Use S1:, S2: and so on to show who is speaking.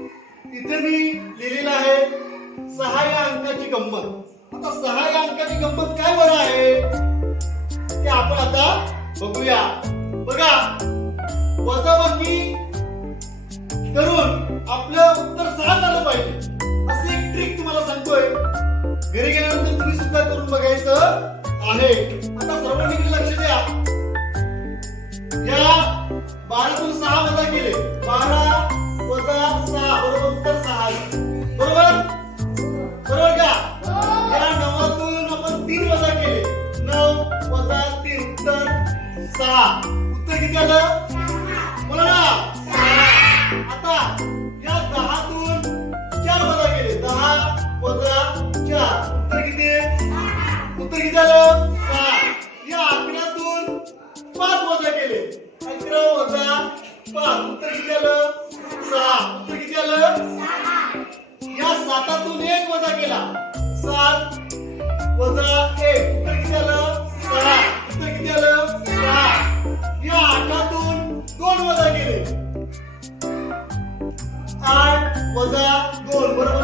S1: इथे मी लिहिलेलं आहे सहा या अंकाची गंमत. आता सहा या अंकाची गंमत काय बरं आहे? ते आपण आता बघूया. बघा वजाबाकी करून आपलं उत्तर सहा झालं पाहिजे. असं एक ट्रिक तुम्हाला सांगतोय. घरी गेल्यानंतर तुम्ही सुद्धा करून बघायचं आहे. आता सर्वांनी लक्ष द्या. या बारातून सहा वजा केले. वजा तीन उत्तर सहा. उत्तर किती आलं? बोला ना. आता या दहातून चार वजा केले. दहा वजा चार. उत्तर किती? उत्तर किती आलं? सहा. या अकरातून पाच वजा केले. अकरा वजा पाच. उत्तर किती आलं? सहा. उत्तर किती आलं? या सातातून एक वजा केला. सात आठ वजा दोन बरोबर?